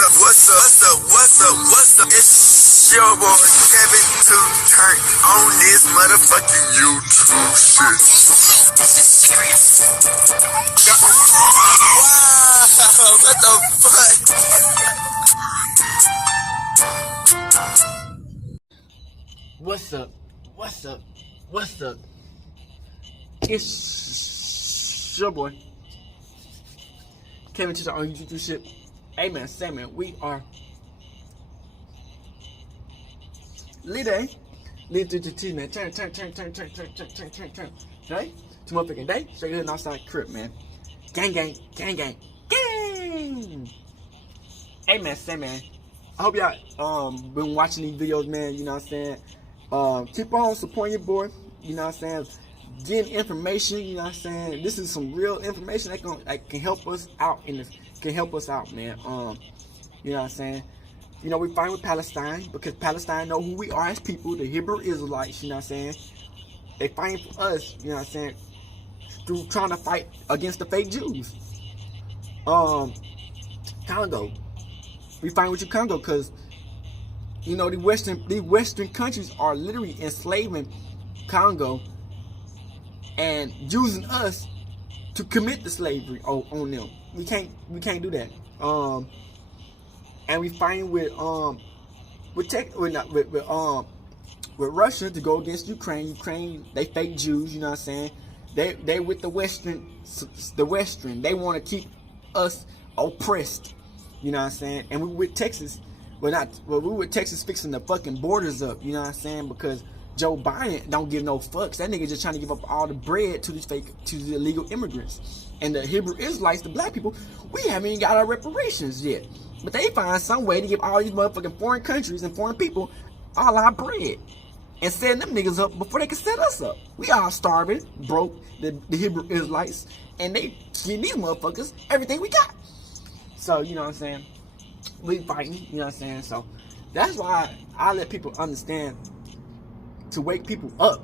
What's up? It's your boy Kevin to turn on this motherfucking YouTube shit. This is serious. Wow, what the fuck? What's up? It's your boy Kevin to turn on YouTube shit. Hey man, say man, we are lit to the T man. Turn. Right? Two motherfucking day. Straight here and outside crib, man. Gang. Hey man, say man. I hope y'all been watching these videos, man. You know what I'm saying? Keep on supporting your boy. You know what I'm saying? Getting information. You know what I'm saying? This is some real information that can help us out man. You know what I'm saying? You know, we fight with Palestine because Palestine know who we are as people, the Hebrew Israelites, you know what I'm saying? They fighting for us, you know what I'm saying? Through trying to fight against the fake Jews. Congo. We fighting with you, Congo, because you know the Western countries are literally enslaving Congo and using us to commit the slavery on them. We can't do that. And we fighting with Russia to go against Ukraine. Ukraine, they fake Jews, you know what I'm saying? They with the Western. They want to keep us oppressed, you know what I'm saying? And we with Texas, we with Texas fixing the fucking borders up, you know what I'm saying? Because Joe Biden don't give no fucks. That nigga just trying to give up all the bread to the illegal immigrants. And the Hebrew Israelites, the black people, we haven't even got our reparations yet. But they find some way to give all these motherfucking foreign countries and foreign people all our bread and setting them niggas up before they can set us up. We all starving, broke, the Hebrew Israelites, and they give these motherfuckers everything we got. So, you know what I'm saying? We fighting, you know what I'm saying? So, that's why I let people understand to wake people up,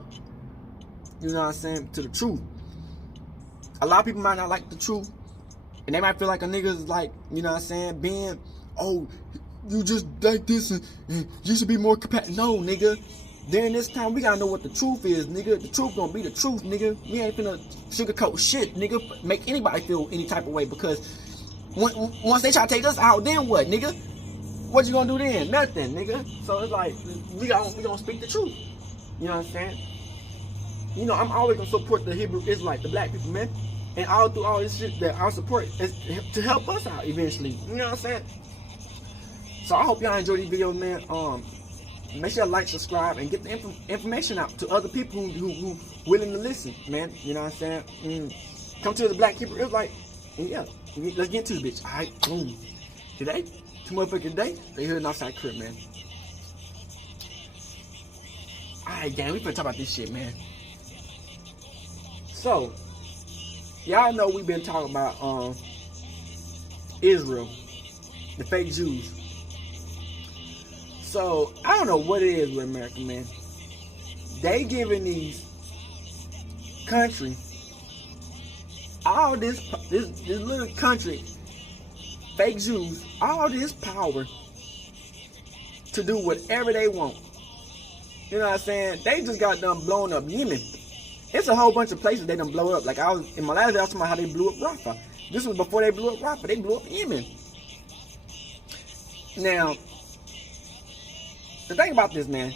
you know what I'm saying, to the truth. A lot of people might not like the truth, and they might feel like a nigga's like, you know what I'm saying, being, oh, you just like this and you should be more compassionate. No, nigga. During this time, we gotta know what the truth is, nigga. The truth gonna be the truth, nigga. We ain't finna sugarcoat shit, nigga. Make anybody feel any type of way, because once they try to take us out, then what, nigga? What you gonna do then? Nothing, nigga. So it's like, we gonna speak the truth. You know what I'm saying? You know, I'm always gonna support the Hebrew Israelites, the black people, man. And all through all this shit that I support is to help us out eventually. You know what I'm saying? So I hope y'all enjoy these videos, man. Make sure you like, subscribe, and get the information out to other people who willing to listen, man. You know what I'm saying? Come to the Black Hebrew Israelite, and yeah, let's get into the bitch. Alright, boom. Today, two motherfucking day, they here in outside crib, man. Alright, gang, we finna talk about this shit, man. So, y'all know we've been talking about Israel, the fake Jews. So, I don't know what it is with America, man. They giving these country, all this little country, fake Jews, all this power to do whatever they want. You know what I'm saying? They just got done blowing up Yemen. It's a whole bunch of places they done blow up. Like in my last video, I was talking about how they blew up Rafah. This was before they blew up Rafah. They blew up Yemen. Now, the thing about this, man,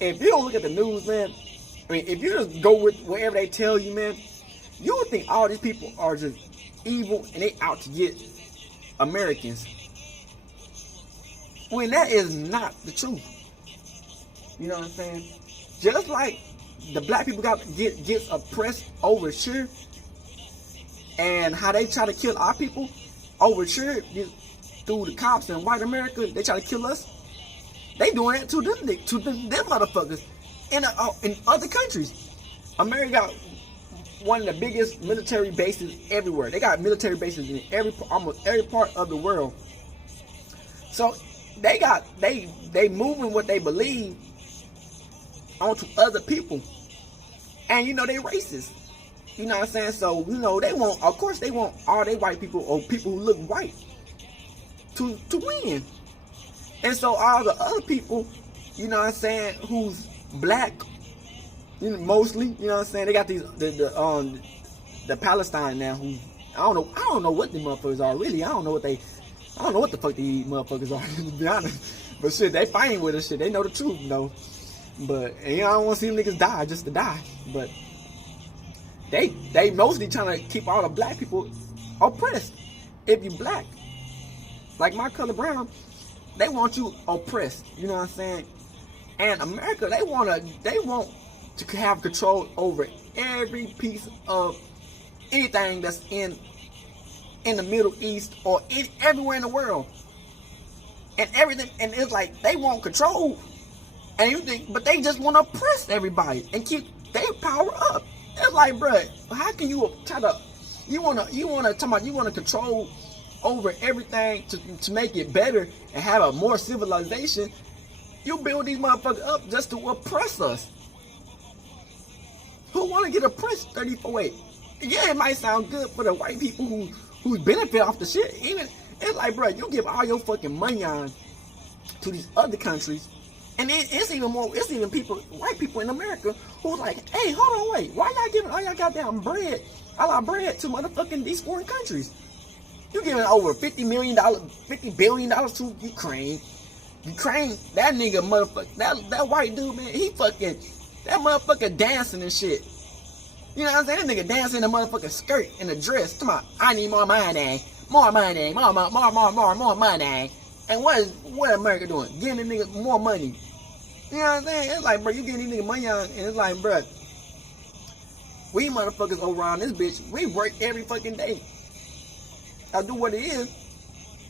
if you don't look at the news, man, I mean, if you just go with whatever they tell you, man, you would think all these people are just evil and they out to get Americans. When that is not the truth. You know what I'm saying? Just like the black people gets oppressed over here, and how they try to kill our people over here through the cops in white America, they try to kill us. They doing it to them motherfuckers in other countries. America got one of the biggest military bases everywhere. They got military bases in almost every part of the world. So they moving what they believe onto other people. And you know they racist. You know what I'm saying? So, you know, they want, of course they want all they white people or people who look white to win. And so all the other people, you know what I'm saying, who's black, you know, mostly, you know what I'm saying, they got these the Palestine now who I don't know what the motherfuckers are really. I don't know what the fuck these motherfuckers are to be honest. But shit, they fighting with us shit. They know the truth, you know. But and, you know, I don't want to see them niggas die just to die. But they mostly trying to keep all the black people oppressed. If you black, like my color brown, they want you oppressed. You know what I'm saying? And America, they want to have control over every piece of anything that's in the Middle East or everywhere in the world. And everything, and it's like they want control and everything, but they just want to oppress everybody and keep their power up. It's like, bruh, how can you try to you want to control over everything to make it better and have a more civilization? You build these motherfuckers up just to oppress us. Who want to get oppressed 34-8? Yeah, it might sound good for the white people who benefit off the shit. Even it's like, bro, you give all your fucking money on to these other countries, and it's even white people in America who's like, hey, hold on, wait, why y'all giving all y'all goddamn bread, all our bread to motherfucking these foreign countries? You giving over $50 billion to Ukraine. Ukraine, that nigga motherfucker, that white dude, man, that motherfucker dancing and shit. You know what I'm saying? That nigga dancing in a motherfucking skirt and a dress. Come on, I need more money. More money. And what America doing? Giving these niggas more money. You know what I'm saying? It's like, bro, you getting these niggas money on, and it's like, bro, we motherfuckers over on this bitch, we work every fucking day. I do what it is,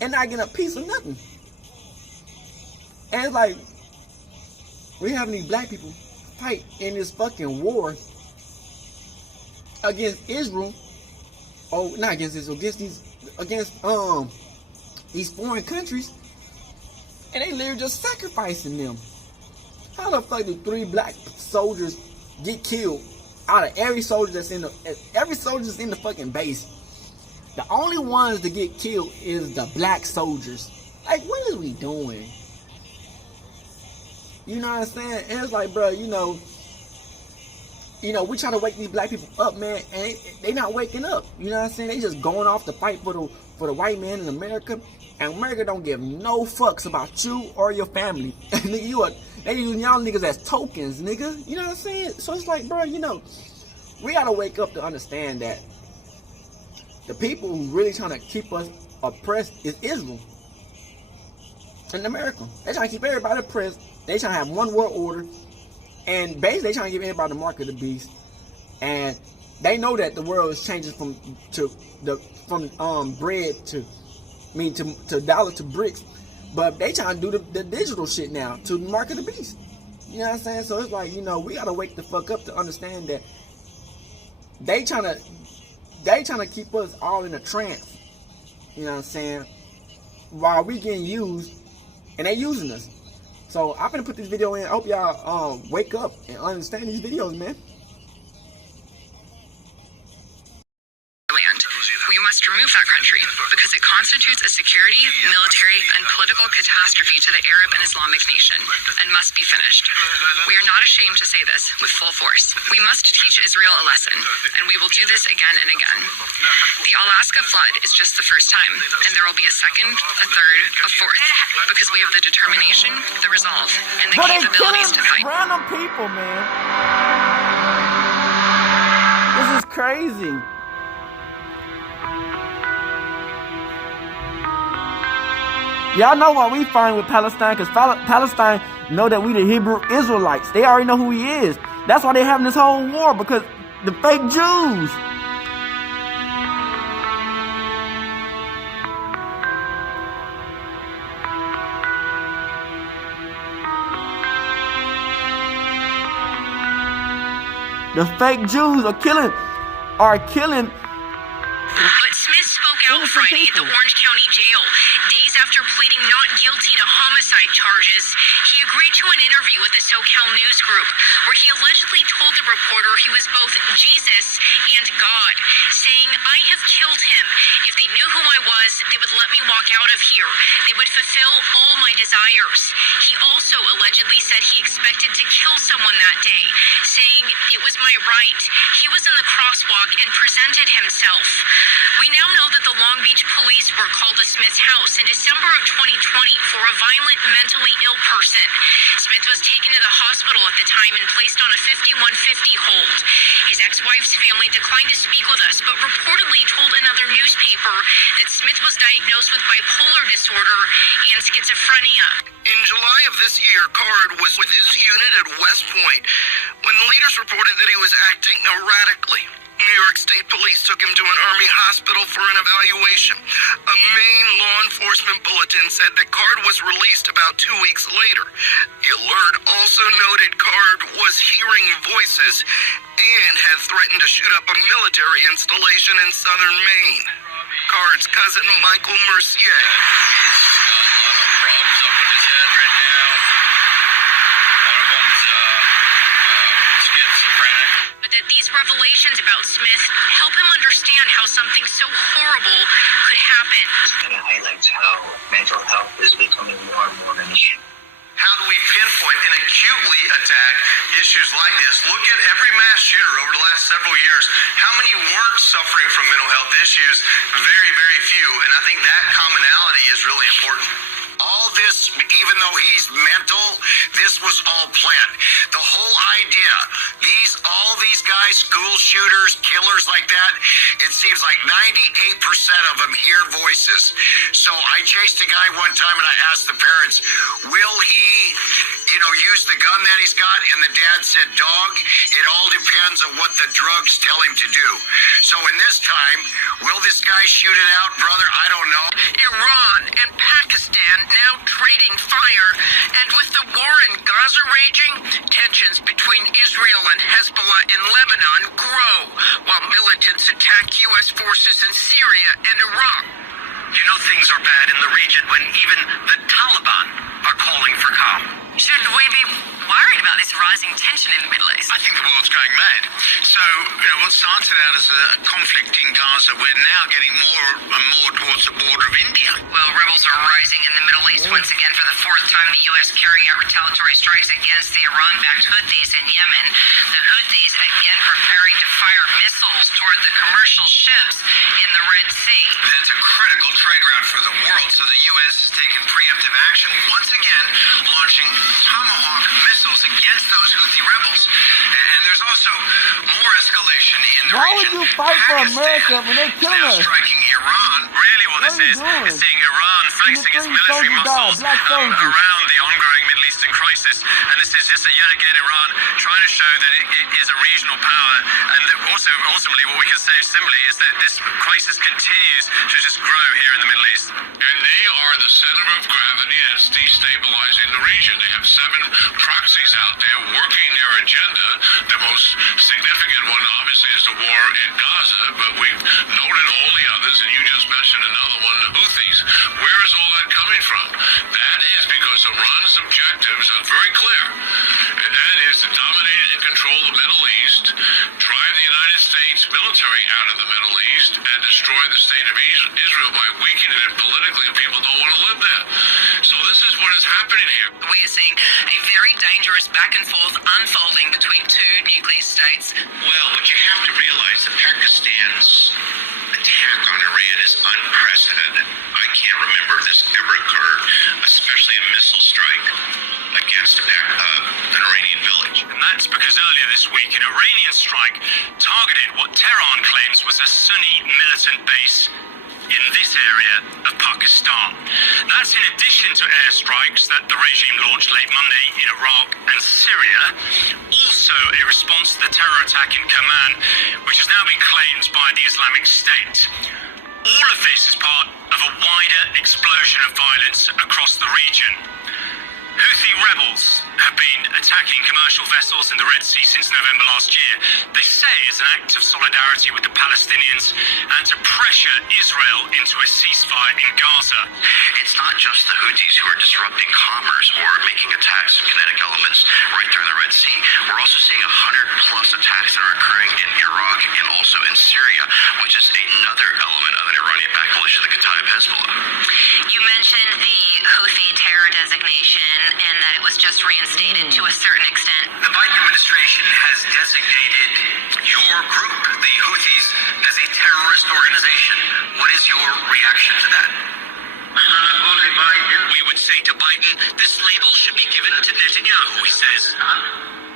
and not get a piece of nothing. And it's like, we having these black people fight in this fucking war against Israel. Oh, not against Israel, against these foreign countries, and they literally just sacrificing them. How the fuck do 3 black soldiers get killed out of every soldier that's in the fucking base? The only ones that get killed is the black soldiers. Like, what are we doing? You know what I'm saying? And it's like, bro, you know, we try to wake these black people up, man, and they not waking up. You know what I'm saying? They just going off to fight for the white man in America, and America don't give no fucks about you or your family. Nigga, they using y'all niggas as tokens, nigga. You know what I'm saying? So it's like, bro, you know, we gotta wake up to understand that the people who really trying to keep us oppressed is Israel and America. They trying to keep everybody oppressed. They trying to have one world order. And basically, they trying to give everybody the mark of the beast, and they know that the world is changing from bread to dollar to bricks, but they trying to do the digital shit now to the mark of the beast. You know what I'm saying? So it's like, you know, we gotta wake the fuck up to understand that they trying to keep us all in a trance. You know what I'm saying? While we getting used, and they using us. So I'm gonna put this video in. I hope y'all wake up and understand these videos, man. Land. We must remove that country because it constitutes a security, military, and political catastrophe to the Arab and Islamic nation and must be finished. We are not ashamed to say this with full force. We must teach Israel a lesson, and we will do this again and again. The Alaska flood is just the first time, and there will be a second, a third, a fourth, because we have the determination, the resolve, and the capabilities to fight. Random people, man. This is crazy. Y'all know what we find with Palestine, because Palestine know that we the Hebrew Israelites. They already know who he is. That's why they having this whole war, because the fake Jews. The fake Jews are killing. But Smith spoke out Friday at the Orange County Jail, days after pleading not guilty to homicide charges. He agreed to an interview with the SoCal News Group, where he allegedly told the reporter he was both Jesus and God, saying, "I have killed him. If they They knew who I was. They would let me walk out of here. They would fulfill all my desires. He also allegedly said he expected to kill someone that day, saying it was my right. He was in the crosswalk and presented himself. We now know that the Long Beach police were called to Smith's house in December of 2020 for a violent, mentally ill person. Smith was taken to the hospital at the time and placed on a 5150 hold. His ex-wife's family declined to speak with us, but reportedly told another newspaper that Smith was diagnosed with bipolar disorder and schizophrenia. In July of this year, Card was with his unit at West Point when the leaders reported that he was acting erratically. New York State Police took him to an Army hospital for an evaluation. A Maine law enforcement bulletin said that Card was released about 2 weeks later. The alert also noted Card was hearing voices and had threatened to shoot up a military installation in southern Maine. Card's cousin, Michael Mercier. That these revelations about Smith help him understand how something so horrible could happen. It highlights how mental health is becoming more and more an issue. How do we pinpoint and acutely attack issues like this? Look at every mass shooter over the last several years. How many weren't suffering from mental health issues? Very, very few. And I think that commonality is really important. All this, even though he's mental, this was all planned. The whole idea, all these guys, school shooters, killers like that, it seems like 98% of them hear voices. So I chased a guy one time and I asked the parents, will he, use the gun that he's got? And the dad said, dog, it all depends on what the drugs tell him to do. So in this time, will this guy shoot it out, brother? I don't know. Iran and Pakistan now trading fire, and with the war in Gaza raging, tensions between Israel and Hezbollah in Lebanon grow, while militants attack U.S. forces in Syria and Iraq. Things are bad in the region when even the Taliban are calling for calm. Should we be worried about this rising tension in the Middle East? I think the world's going mad. So, what started out as a conflict in Gaza, we're now getting more and more towards the border of India. Well, rebels are rising in the Middle East once again for the fourth time. The U.S. carrying out retaliatory strikes against the Iran-backed Houthis in Yemen. The Houthis again preparing to fire missiles toward the commercial ships in the Red Sea. That's a critical trade route for the world, so the U.S. has taken preemptive action, once again launching Tomahawk missiles against those Houthi rebels. And there's also more escalation in the Why region. would you fight for Pakistan America when they is killing now us? striking Iran. Really what What this are you is doing? seeing Iran flexing its military muscles around the ongoing Middle Eastern crisis. And this is just yet again Iran trying to show that it is a regional power. And also, ultimately, what we can say simply is that this crisis continues to just grow here in the Middle East. And they are the center of gravity that's destabilizing the region. They have 7 proxies out there working their agenda. The most significant one, obviously, is the war in Gaza, but we've noted all the others, and you just mentioned another one, the Houthis. Where is all that coming from? That is because Iran's objectives are very clear, and that is to dominate and control the Middle East, drive the United States military out of the Middle East, and destroy the state of Israel by weakening it politically. People don't want to live there. So this is what is happening here. We are seeing a very dangerous back and forth unfolding between two nuclear states. Well, but you have to realize that Pakistan's attack on Iran is unprecedented. I can't remember if this ever occurred, especially a missile strike against an Iranian village. And that's because earlier this week, an Iranian strike targeted what Tehran claims was a Sunni militant base in this area of Pakistan. That's in addition to airstrikes that the regime launched late Monday in Iraq and Syria, also a response to the terror attack in Kerman, which has now been claimed by the Islamic State. All of this is part of a wider explosion of violence across the region. Houthi rebels have been attacking commercial vessels in the Red Sea since November last year. They say it's an act of solidarity with the Palestinians and to pressure Israel into a ceasefire in Gaza. It's not just the Houthis who are disrupting commerce or making attacks with kinetic elements right there in the Red Sea. We're also seeing 100+ attacks that are occurring in Iraq and also in Syria, which is another element of an Iranian-backed militia, the Kataib Hezbollah. You mentioned the Houthi terror designation and that it was just reinstated to a certain extent. The Biden administration has designated your group, the Houthis, as a terrorist organization. What is your reaction to that? We would say to Biden, this label should be given to Netanyahu, he says.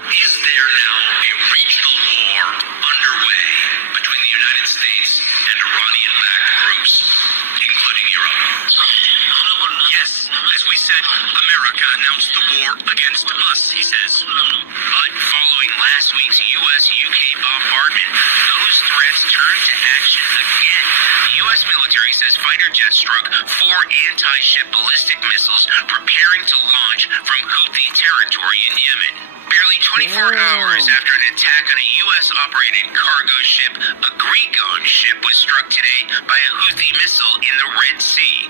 Is there now a regional war underway between the United States and Iranian-backed groups, including your own? Yes, as we said, America announced the war against us, he says. But following last week's U.S.-UK bombardment, those threats turned to action again. The U.S. military says fighter jets struck 4 anti-ship ballistic missiles preparing to launch from Houthi territory in Yemen. Barely 24 hours after an attack on a U.S.-operated cargo ship, a Greek-owned ship was struck today by a Houthi missile in the Red Sea.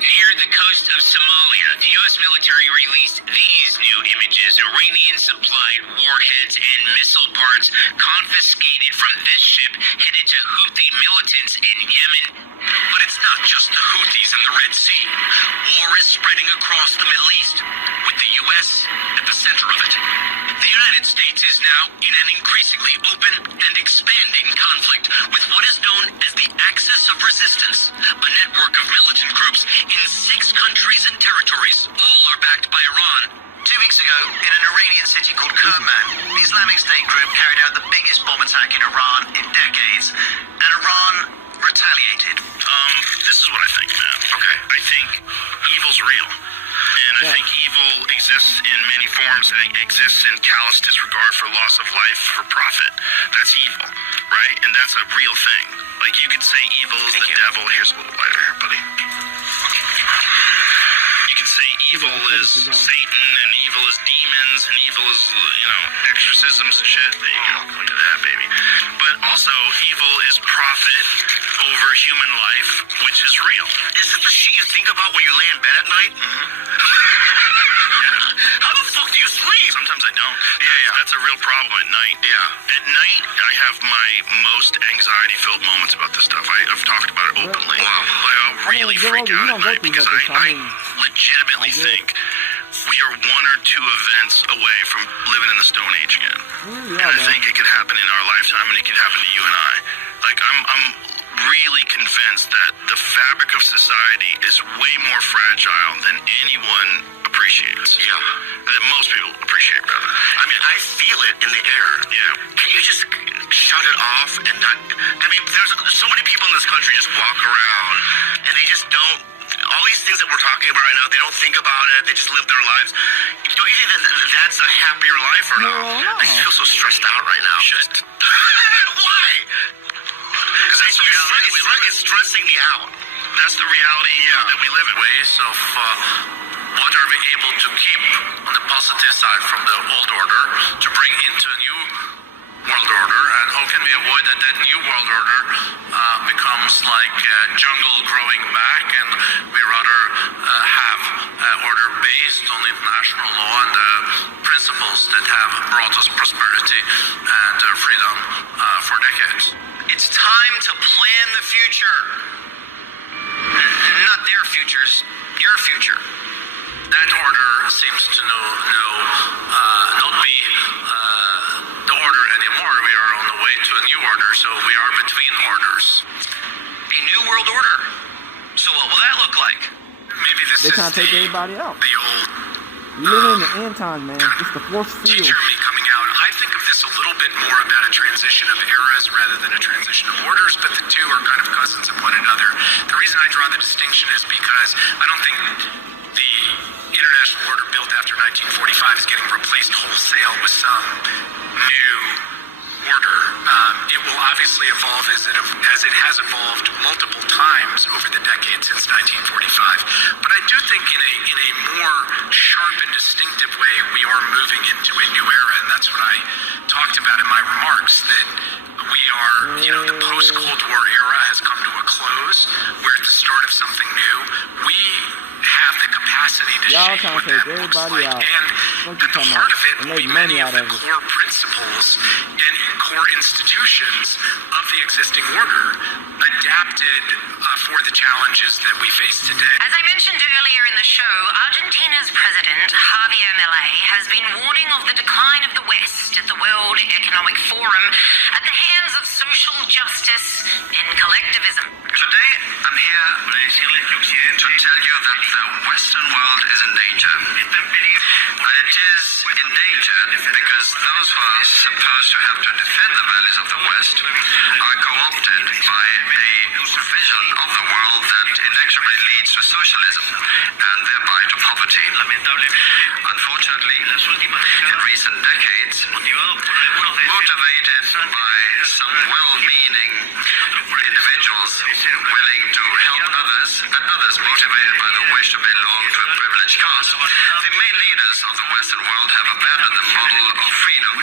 Near the coast of Somalia, the U.S. military released these new images. Iranian-supplied warheads and missile parts confiscated from this ship headed to Houthi militants in Yemen. But it's not just the Houthis in the Red Sea. War is spreading across the Middle East, with the U.S. at the center of it. The United States is now in an increasingly open and expanding conflict with what is known as the Axis of Resistance, a network of militant groups in 6 countries and territories. All are backed by Iran. 2 weeks ago, in an Iranian city called Kerman, the Islamic State group carried out the biggest bomb attack in Iran in decades, and Iran retaliated. This is what I think, man. Okay. I think evil's real. And I think evil exists in many forms. It exists in callous disregard for loss of life for profit. That's evil, right? And that's a real thing. Like, you could say evil is the devil. Here's a little lighter here, buddy. You can say evil is Satan, and evil is demons, and evil is, exorcisms and shit. There you go. Look at that, baby. But also, evil is profit over human life, which is real. Is this the shit you think about when you lay in bed at night? How the fuck do you sleep? Sometimes I don't. Yeah. That's a real problem at night. Yeah. At night, I have my most anxiety-filled moments about this stuff. I've talked about it openly. Wow. Like, I'll really freak out at night because I legitimately think we are 1 or 2 events away from living in the Stone Age again. And I think it could happen in our lifetime, and it could happen to you and I. Like, I'm really convinced that the fabric of society is way more fragile than anyone appreciates. Yeah. That most people appreciate, brother. I mean, I feel it in the air. Yeah. Can you just shut it off and not... I mean, there's so many people in this country just walk around and they just don't... All these things that we're talking about right now, they don't think about it. They just live their lives. Don't you think that that's a happier life or not? No. I just feel so stressed out right now. Just... Why? Because it's stressing me out. That's the reality that we live in. Ways of what are we able to keep on the positive side from the old order to bring into a new world order, and how can we avoid that new world order becomes like jungle growing back, and we rather have order based on international law and the principles that have brought us prosperity and freedom for decades. It's time to plan the future. Not their futures, your future. That order seems to not be the order anymore. We are on the way to a new order, so we are between orders. A new world order. So what will that look like? Maybe this They're trying to take everybody out. The old... We live in the end time, man. It's the force field. Teacher me coming out. I think of this a little bit more about a transition of eras rather than a transition of orders, but the two are kind of cousins of one another. The reason I draw the distinction is because I don't think the international order built after 1945 is getting replaced wholesale with some new order. It will obviously evolve as it has evolved multiple times over the decades since 1945. But I do think in a more sharp and distinctive way, we are moving into a new era, and that's what I talked about in my remarks, that we are, the post-Cold War era has come to a close. We're at the start of something new. We have the capacity to Y'all shape trying what to take that looks everybody like. out. And What at you the talking heart about? of it And will make be money many out of the of it. core principles and core institutions of the existing order adapted for the challenges that we face today. As I mentioned earlier in the show, Argentina's president, Javier Milei, has been warning of the decline of the West at the World Economic Forum at the hands of social justice and collectivism. Today, I'm here to tell you that the Western world is in danger. And it is endangered because those who are supposed to have to defend the values of the West are co-opted by a vision of the world that inexorably leads to socialism and thereby to poverty. Unfortunately, in recent decades, motivated by some well-meaning individuals willing to help others, and others motivated by the wish to belong to a privileged caste, the main leaders of the Western world have abandoned the model of freedom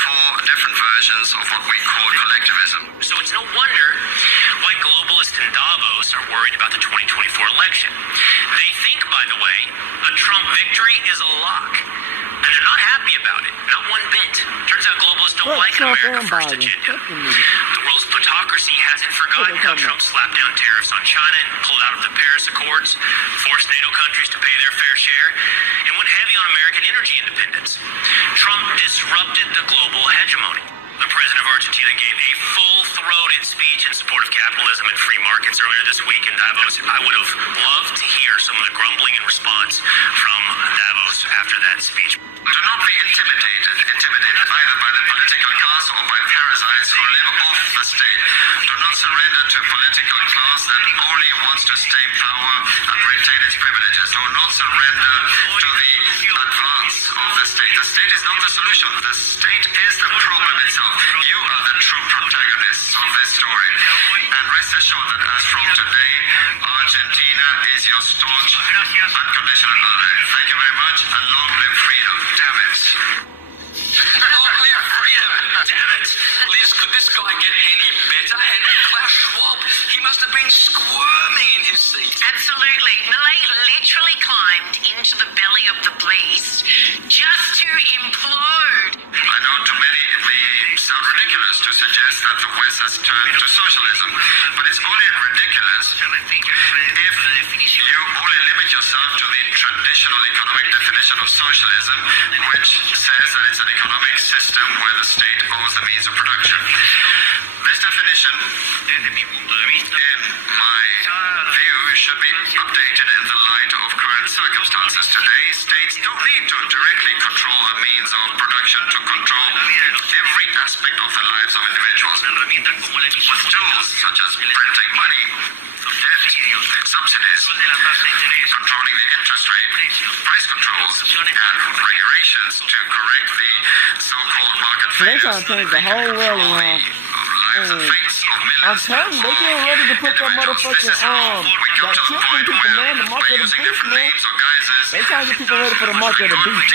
for different versions of what we call collectivism. So it's no wonder why globalists in Davos are worried about the 2024 election. They think, by the way, a Trump victory is a lock. And they're not happy about it, not one bit. Turns out globalists don't Fuck like an Trump America and First Biden. agenda. Fuck them niggas. The world's plutocracy hasn't forgotten What they how talking Trump slapped down tariffs on China and pulled out of the Paris Accords, forced NATO countries to pay their fair share, and went heavy on American energy independence. Trump disrupted the global hegemony. The president of Argentina gave a full-throated speech in support of capitalism and free markets earlier this week in Davos. I would have loved to hear some of the grumbling in response from Davos after that speech. Do not be intimidated either by the political class or by parasites who live off the state. Do not surrender to a political class that only wants to stay power and retain its privileges. Do not surrender to the advance of the state. The state is not the solution. The state is the problem itself. You are the true protagonists of this story. And rest assured that as from today, Argentina is your staunch, unconditional ally. Thank you very much, and long live freedom. Damn it. Long live freedom. Damn it. Liz, could this guy get any better? And Klaus Schwab, he must have been squirming in his seat. Absolutely. Milei literally climbed into the belly of the beast just to implode. I know to many it may sound ridiculous to suggest that the West has turned to socialism, but it's only ridiculous if you only limit yourself to the traditional economic definition of socialism, which says that it's an economic system where the state owns the means of production. This definition, in my view, should be updated in the light of current circumstances. Today, states don't need to directly control the means of production to control every aspect of the lives of individuals. With tools such as printing money, debt, subsidies, controlling the interest rate, price controls, and regulations to correct the so-called market So they failures. trying to change the whole world around. I'm telling you, they getting ready to put that motherfucking that chip in people, man, the mark of the beast, man. They trying to get people ready for the mark of the beast.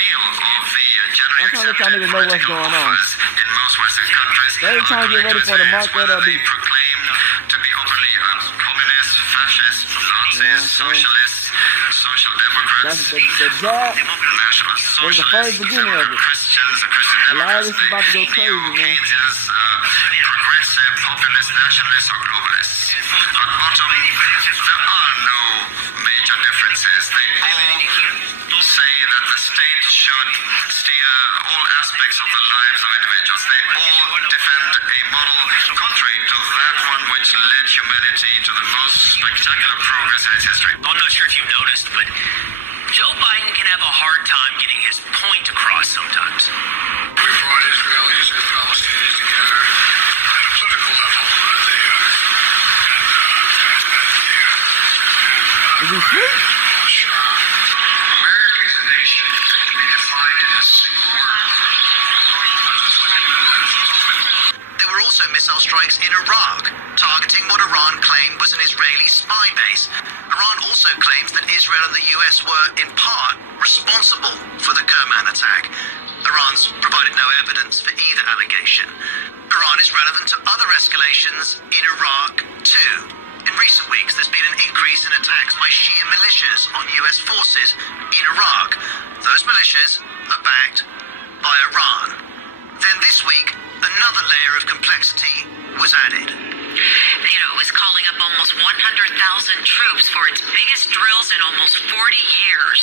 I'm trying to let y'all niggas know what's going on. In most Western countries, They trying to get ready for the mark of the they beast. proclaim to be openly communist, fascist, Nazis, socialists, social democrats, That's the jab. national was the first beginning of it. Christians, Christian A lot of Democrats, this is about to go crazy, man. progressive, populist, nationalists, or globalists. At bottom, there are no major differences. They all say that the state should steer all aspects of the lives of individuals. They all defend a model contrary to that one which led humanity to the most spectacular progress in its history. I'm not sure if you've noticed, but Joe Biden can have a hard time getting his point across sometimes. We brought Israelis and Palestinians together at a political level. Is he free? America is a nation that can be defined in a single word. were also missile strikes in Iraq, targeting what Iran claimed was an Israeli spy base. Iran also claims that Israel and the US were, in part, responsible for the Kerman attack. Iran's provided no evidence for either allegation. Iran is relevant to other escalations in Iraq, too. In recent weeks, there's been an increase in attacks by Shia militias on US forces in Iraq. Those militias are backed by Iran. Then this week, another layer of complexity was added. NATO is calling up almost 100,000 troops for its biggest drills in almost 40 years.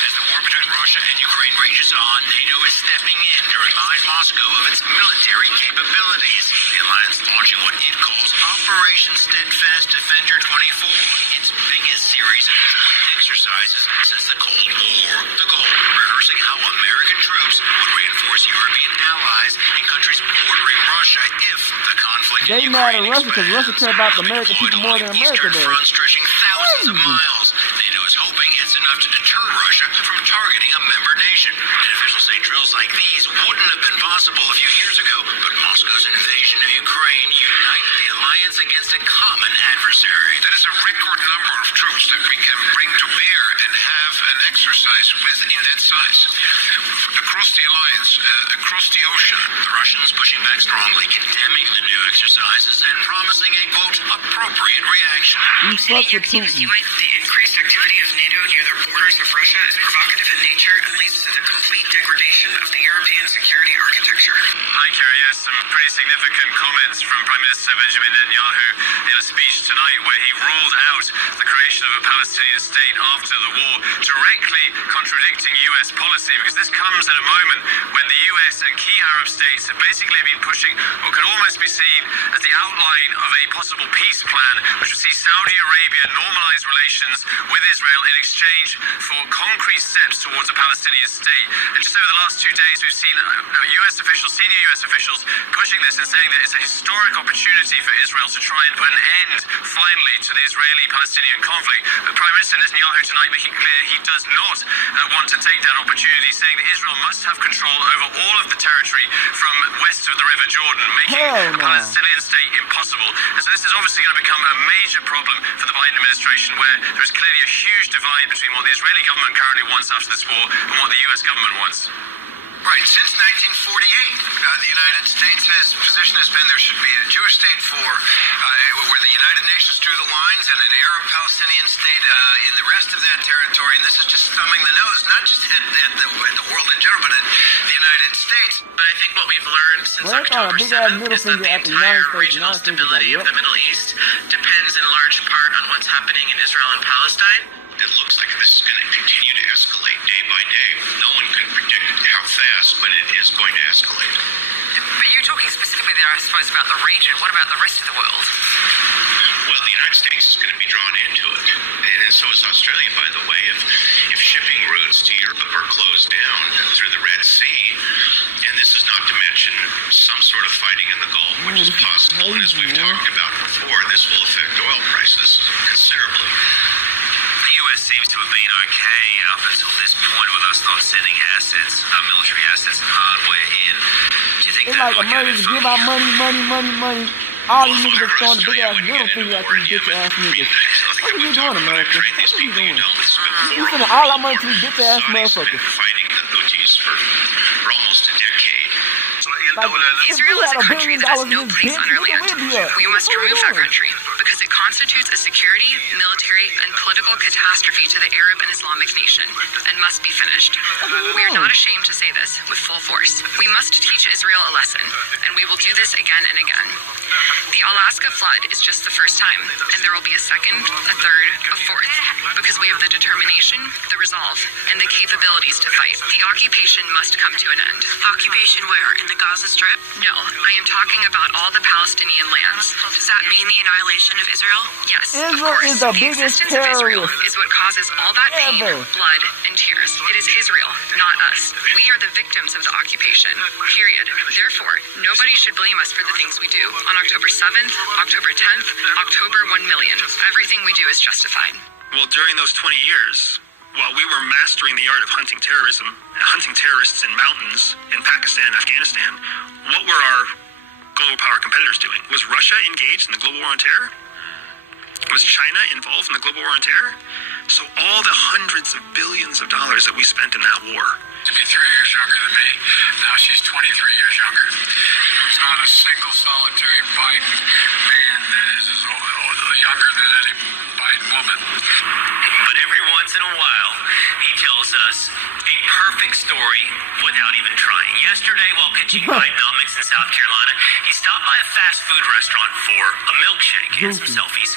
As the war between Russia and Ukraine rages on, NATO is stepping in to remind Moscow of its military capabilities. The alliance launching what it calls Operation Steadfast Defender 24, its biggest series of joint exercises since the Cold War. The goal, rehearsing how American troops would reinforce European allies in countries bordering Russia if the conflict They in mad at Ukraine Russia because Russia care about the American people more than America does. front stretching thousands of miles. NATO is hoping it's enough to deter Russia from targeting a member nation. And officials say drills like these wouldn't have been possible a few years ago, but Moscow's invasion of Ukraine united the alliance against a common adversary. That is a record number of troops that we can bring to bear and have an exercise with in that size. Across the alliance, across the ocean. The Russians pushing back strongly, condemning the new exercises and promising a, quote, appropriate reaction. You fuck with Putin. The increased activity of NATO near the borders of Russia is provocative in nature and leads to the complete degradation of the European security architecture. Hi, Kerry. Yes, some pretty significant comments from Prime Minister Benjamin Netanyahu in a speech tonight where he ruled out the creation of a Palestinian state after the war, directly contradicting U.S. policy, because this comes at a moment when the U.S. and key Arab states have basically been pushing what could almost be seen as the outline of a possible peace plan, which would see Saudi Arabia normalize relations with Israel in exchange for concrete steps towards a Palestinian state. And just over the last 2 days, we've seen U.S. officials, senior U.S. officials, pushing this and saying that it's a historic opportunity for Israel to try and put an end, finally, to the Israeli-Palestinian conflict. But Prime Minister Netanyahu tonight making clear he does not want to take that opportunity, saying that Israel must have control over all of the territory from west of the River Jordan, making a Palestinian state impossible. And so this is obviously going to become a major problem for the Biden administration, where there is clearly a huge divide between what the Israeli government currently wants after this war and what the U.S. government wants. Right, since 1948, the United States' position has been there should be a Jewish state where the United Nations drew the lines and an Arab-Palestinian state in the rest of that territory. And this is just thumbing the nose, not just at the world in general, but at the United States. But I think what we've learned since October 7th is that the entire regional stability of the Middle East depends in large part on what's happening in Israel and Palestine. It looks like this is going to continue to escalate day by day. No one can predict how fast, but it is going to escalate. But you're talking specifically there, I suppose, about the region. What about the rest of the world? Well, the United States is going to be drawn into it. And so is Australia, by the way. If shipping routes to Europe are closed down through the Red Sea, and this is not to mention some sort of fighting in the Gulf, which is possible, and as we've talked about before, this will affect oil prices considerably. The U.S. seems to have been okay up until this point with us not sending assets, military assets, hardware in. Do you think It's that like Americans give out money. All these niggas are throwing the big ass middle finger at these bitch ass niggas. What are you doing, America? What are you doing? You sending all our money to these bitch ass motherfuckers. Fighting the Houthis for almost a decade. Like, if we Israel is had a $1 country billion that has in no this place bitch, on our nigga, land. we'd be up. We must What are remove we that doing? country because it constitutes a security, military, and political catastrophe to the Arab and Islamic nation and must be finished. We are not ashamed to say this with full force. We must teach Israel a lesson, and we will do this again and again. The Alaska flood is just the first time, and there will be a second, a third, a fourth, because we have the determination, the resolve, and the capabilities to fight. The occupation must come to an end. Occupation where? In the Gaza Strip? No, I am talking about all the Palestinian lands. Does that mean the annihilation of Israel? Yes, of Israel course. is the The biggest existence of Israel terrorist is what causes all that pain, ever. blood, and tears. It is Israel, not us. We are the victims of the occupation. Period. Therefore, nobody should blame us for the things we do. On October 7th, October 10th, October 1 million. Everything we do is justified. Well, during those 20 years, while we were mastering the art of hunting terrorism and hunting terrorists in mountains in Pakistan and Afghanistan, what were our global power competitors doing? Was Russia engaged in the global war on terror? Was China involved in the global war on terror? So all the hundreds of billions of dollars that we spent in that war. To be 3 years younger than me, now she's 23 years younger. There's not a single solitary Biden man that is younger than any Biden woman. But every once in a while, he tells us a perfect story without even trying. Yesterday, while pitching Bidenomics in South Carolina, he stopped by a fast food restaurant for a milkshake and some selfies.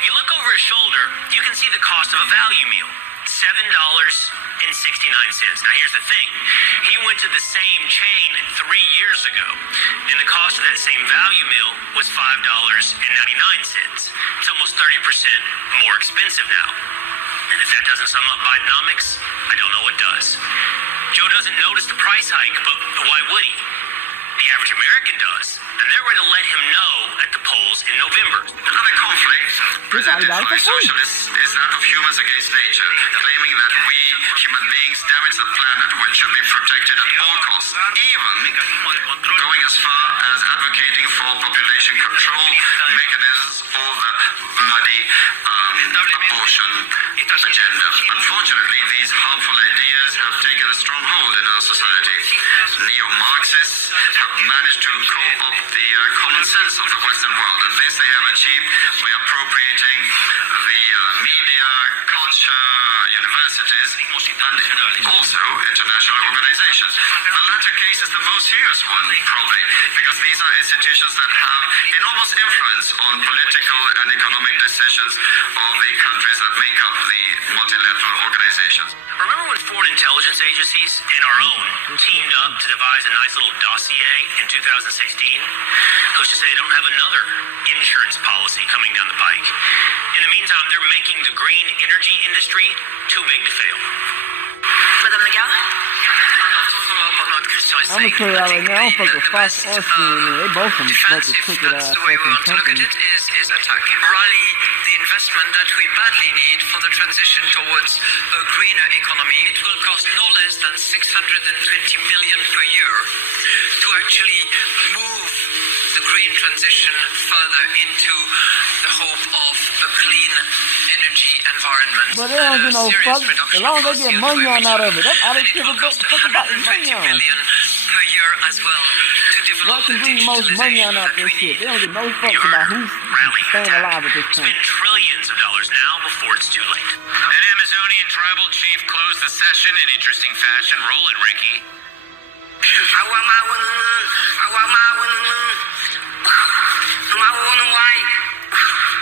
If you look over his shoulder, you can see the cost of a value meal. $7.69. Now here's the thing. He went to the same chain 3 years ago, and the cost of that same value meal was $5.99. It's almost 30% more expensive now. And if that doesn't sum up Bidenomics, I don't know what does. Joe doesn't notice the price hike, but why would he? The average American does, and they're ready to let him know at the polls in November. Another conflict presented by socialists is that of humans against nature, claiming that we human beings damage the planet which should be protected at all costs, even going as far as advocating for population control mechanisms or the bloody abortion agenda. Unfortunately, these harmful ideas have taken a strong hold in our society. Neo-Marxists have managed to co-opt the common sense of the Western world, and this they have achieved by appropriating the media, culture, universities, and also international organizations. The latter case is the most serious one, probably, because these are institutions that have enormous influence on political and economic decisions of the countries that make up the multilateral organizations. Remember when foreign intelligence agencies and our own teamed up to devise a nice little dossier in 2016? Who's to say they don't have another insurance policy coming down the pike? In the meantime, they're making the green energy industry too big to fail. Madame Lagarde? I'm gonna tell you right now, I don't fuck with Fox or CNN. They both some fucking crooked ass fucking companies. Is attack. Rally the investment that we badly need for the transition towards a greener economy. It will cost no less than $620 billion per year to actually move the green transition further into the hope of a clean energy environment. But they don't get no fuck. As long as they get money on out of it, that's all they give a fuck about is money on. Per year as well to develop. What can bring the most money on out this shit? They don't get no fuck about who's staying alive at this point. Spend trillions of dollars now before it's too late. An Amazonian tribal chief closed the session in interesting fashion. Roll it, Ricky.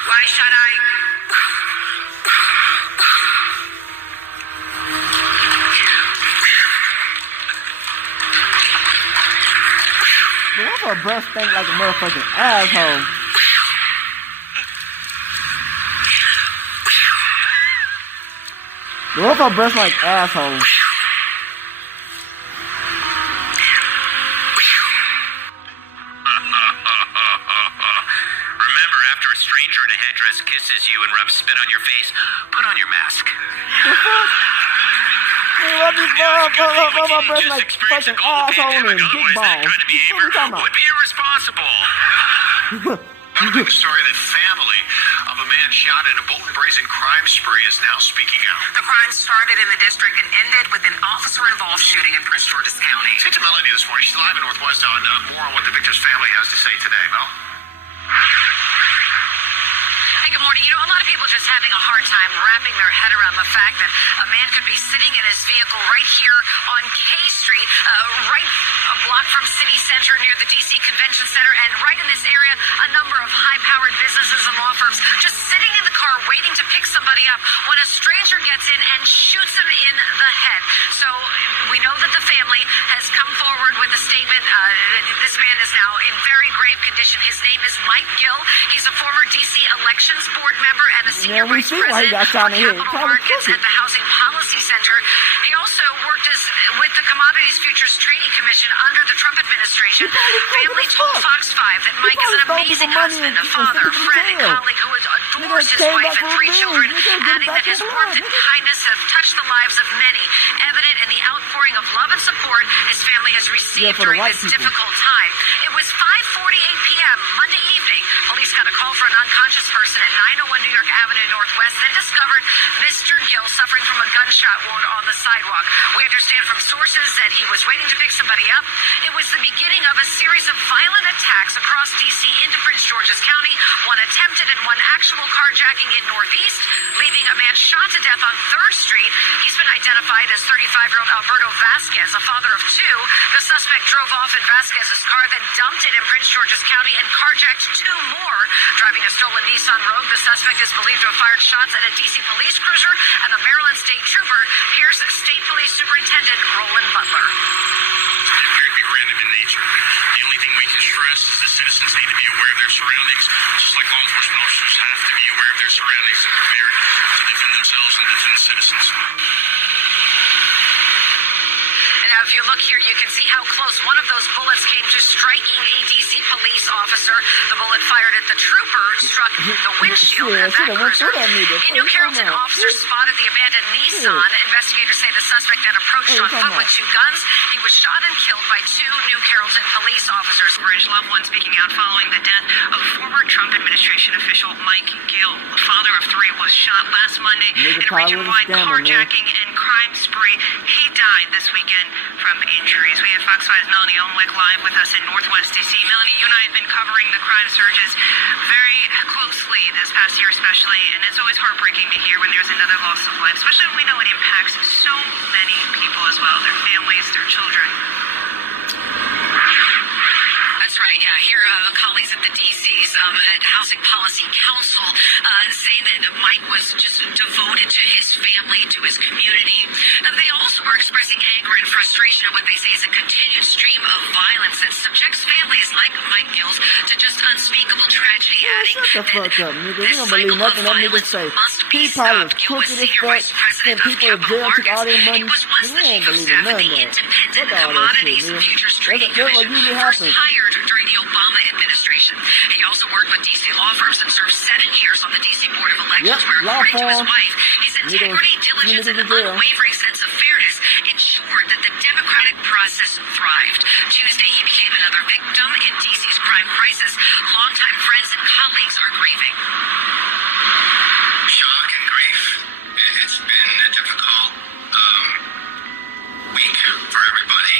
Why should I? Man, why her breath stink like a motherfucking asshole? Why her breath like asshole? Remember, after a stranger in a headdress kisses you and rubs spit on your face, put on your mask. What my breath like fucking asshole and big balls. What are you talking about? Would be irresponsible. I'm reading a story that family of a man shot in a bold and brazen crime spree is now speaking out. The crime started in the district and ended with an officer-involved shooting in Prince George's County. Speak to Melanie this morning. She's live in Northwest on more on what the victor's family has to say today, Mel. Hey, good morning. You know, a lot of people just having a hard time wrapping their head around the fact that a man could be sitting in his vehicle right here on K Street, right a block from City Center near the D.C. Convention Center, and right in this area, a number of high-powered businesses and law firms just sitting in the car waiting to pick somebody up when a stranger gets in and shoots him in the head. So we know that the family has come forward with a statement. This man is now in very grave condition. His name is Mike Gill. He's a former D.C. Elections Board member and a senior vice president for capital markets at the Housing Policy Center. He also worked with the Commodities Futures Trading Commission under the Trump administration. Family told Fox 5 that Mike is an amazing husband, a father, friend, and colleague who adores his wife and 3 children, adding that his warmth and kindness have touched the lives of many, evident in the outpouring of love and support his family has received during this difficult time. It was 5:48 unconscious person at 901 New York Avenue Northwest, then discovered Mr. Gill suffering from a gunshot wound on the sidewalk. We understand from sources that he was waiting to pick somebody up. It was the beginning of a series of violent attacks across D.C. into Prince George's County, one attempted and one actual carjacking in Northeast, leaving a man shot to death on 3rd Street. He's been identified as 35-year-old Alberto Vasquez, a father of 2. The suspect drove off in Vasquez's car, then dumped it in Prince George's County and carjacked 2 more. Driving a stolen Nissan Rogue, the suspect is believed to have fired shots at a D.C. police cruiser and a Maryland State Trooper. Here's State Police Superintendent Roland Butler. It appeared to be random in nature. The only thing we can stress is that citizens need to be aware of their surroundings, just like law enforcement officers have to be aware of their surroundings and prepared to defend themselves and defend citizens. Now, if you look here, you can see how close one of those bullets came to striking a D.C. police officer. The bullet fired at the trooper struck the windshield of that cruiser. In New Carrollton, officers spotted the abandoned Nissan. Investigators say the suspect then approached on foot with 2 guns. He was shot and killed by 2 New Carrollton police officers. Bridge loved one speaking out following the death of former Trump administration official Mike Gill. The father of 3 was shot last Monday in a region-wide carjacking and crime spree. He died this weekend from injuries. We have Fox 5's Melanie Elmwick live with us in Northwest D.C. Melanie, you and I have been covering the crime surges very closely this past year especially, and it's always heartbreaking to hear when there's another loss of life, especially when we know it impacts so many people as well, their families, their children. That's right, yeah. Here, colleagues at the DC's at Housing Policy Council say that Mike was just devoted to his family, to his community. They also are expressing anger and frustration at what they say is a continued stream of violence that subjects families like Mike Gill's to just unspeakable tragedy. Shut the fuck up, nigga. You don't believe nothing that nigga say. He probably was crooked as fuck, sent people to jail, took all their money. You ain't believing none of that. Fuck all that shit, nigga. That's what usually happens. Hired during the Obama administration. He also worked with D.C. law firms and served 7 years on the D.C. Board of Elections, where, according to his wife, his integrity, diligence, and unwavering sense of fairness ensured that the democratic process thrived. Tuesday, he became another victim in D.C.'s crime crisis. Longtime friends and colleagues are grieving. Shock and grief. It's been a difficult week for everybody.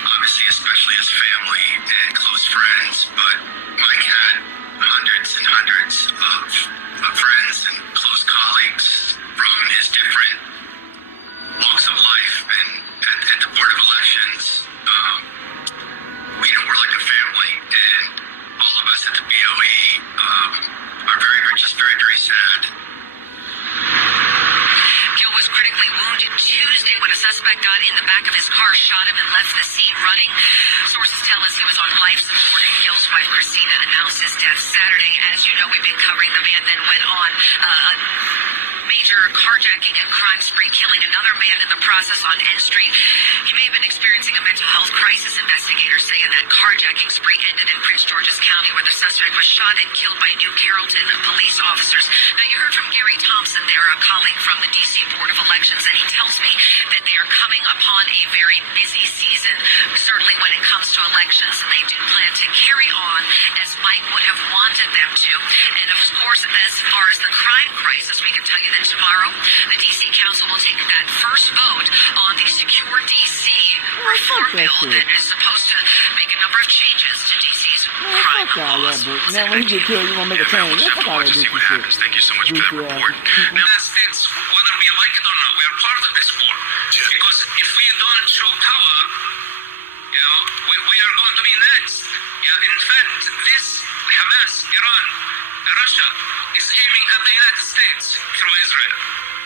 Obviously, especially his family and close friends, but Mike had hundreds and hundreds of friends and close colleagues from his different walks of life and at the Board of Elections. We're like a family, and all of us at the BOE are just very, very sad. Gill was critically wounded Tuesday when a suspect got in the back of his car, shot him, and left the scene running. Sources tell us he was on life support, and Gill's wife, Christina, announced his death Saturday. As you know, we've been covering the man, then went on a major carjacking and crime spree, killing another man in the process on N Street. He may have been experiencing a mental health crisis. Investigators say that carjacking spree ended in Prince George's County, where the suspect was shot and killed by New Carrollton police officers. Now, you heard from Gary Thompson, they're a colleague from the D.C. Board of Elections, and he tells me that they are coming upon a very busy season, certainly when it comes to elections, and they do plan to carry on as Mike would have wanted them to. And of course, as far as the crime crisis, we can tell you that tomorrow, the D.C. Council will take that first vote on the Secure D.C. reform bill that is supposed to make a number of changes to D.C.'s crime laws. Now, when you get killed, you want to make a change. Fuck all that See what happens. Thank you so much for that report. Now, States, whether we like it or not, we are part of this war. Because if we don't show power, we are going to be next. In fact, this Hamas, Iran, Russia is aiming at the United States through Israel.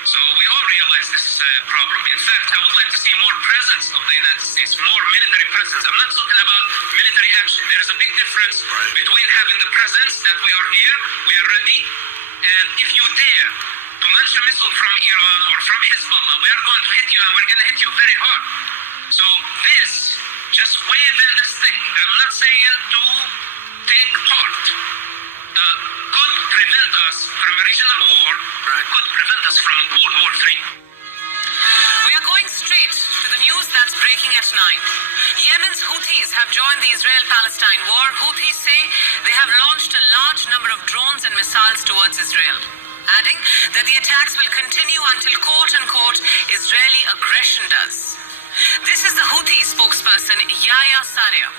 So we all realize this problem. In fact, I would like to see more presence of the United States, more military presence. I'm not talking about military action. There is a big difference between having the presence that we are here, we are ready, and if you dare to launch a missile from Iran or from Hezbollah, we are going to hit you, and we're going to hit you very hard. So this, just waving this thing, I'm not saying to take part, could prevent us from a regional war, could prevent us from World War III. We are going straight to the news that's breaking at 9. Yemen's Houthis have joined the Israel-Palestine war. Houthis say they have launched a large number of drones and missiles towards Israel, adding that the attacks will continue until quote-unquote Israeli aggression does. This is the Houthi spokesperson Yahya Sarea.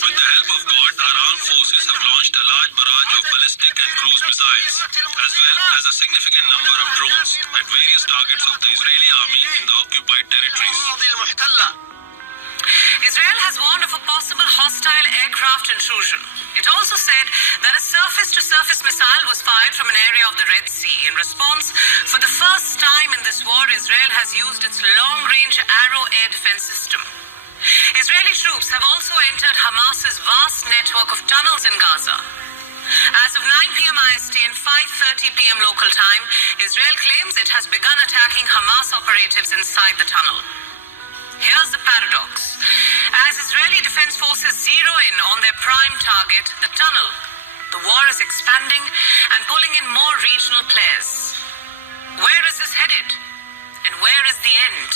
With the help of God, our armed forces have launched a large barrage of ballistic and cruise missiles, as well as a significant number of drones at various targets of the Israeli army in the occupied territories. Israel has warned of a possible hostile aircraft intrusion. It also said that a surface-to-surface missile was fired from an area of the Red Sea. In response, for the first time in this war, Israel has used its long-range Arrow air defense system. Israeli troops have also entered Hamas's vast network of tunnels in Gaza. As of 9 p.m. IST and 5:30 p.m. local time, Israel claims it has begun attacking Hamas operatives inside the tunnel. Here's the paradox. As Israeli defense forces zero in on their prime target, the tunnel, the war is expanding and pulling in more regional players. Where is this headed? And where is the end?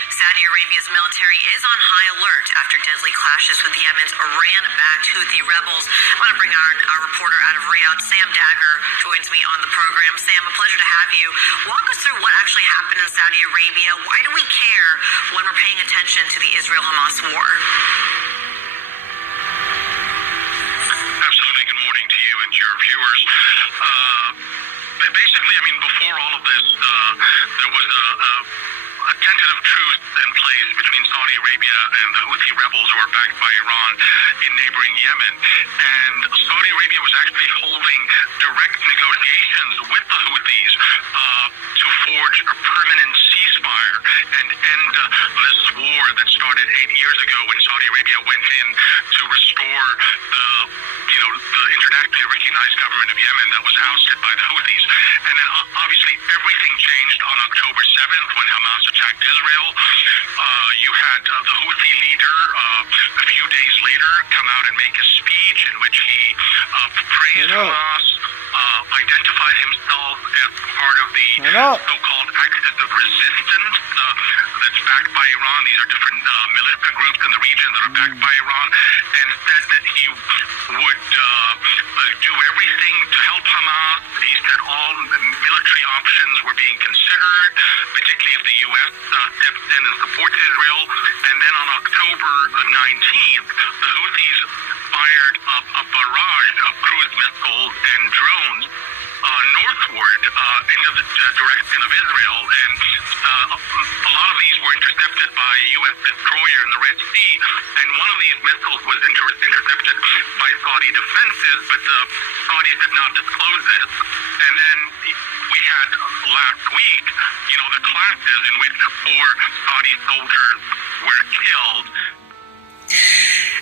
Saudi Arabia's military is on high alert after deadly clashes with Yemen's Iran-backed Houthi rebels. I want to bring our reporter out of Riyadh, Sam Dagger, joins me on the program. Sam, a pleasure to have you. Walk us through what actually happened in Saudi Arabia. Why do we care when we're paying attention to the Israel-Hamas war? Absolutely. Good morning to you and your viewers. Basically, before all of this, there was a tentative truce in place between Saudi Arabia and the Houthi rebels who are backed by Iran in neighboring Yemen. And Saudi Arabia was actually holding direct negotiations with the Houthis to forge a permanent ceasefire and end this war that started 8 years ago when Saudi Arabia went in to restore the internationally recognized government of Yemen that was ousted by the Houthis. And then obviously everything changed on October 7th when Hamas attacked Israel. You had the Houthi leader a few days later come out and make a speech in which he praised Hamas, identified himself as part of the so-called axis of resistance that's backed by Iran. These are different militant groups in the region that are backed by Iran, and said that he would do everything to help Hamas. He said all military options were being considered, particularly if the U.S. steps in and supports Israel. And then on October 19th, the Houthis fired a barrage of cruise missiles and drones northward into the direction of Israel. And a lot of these were intercepted by a U.S. destroyer in the Red Sea. And one of these missiles was intercepted by Saudi defenses, but the Saudis did not disclose it. And then we had last week, the clashes in which 4 Saudi soldiers were killed.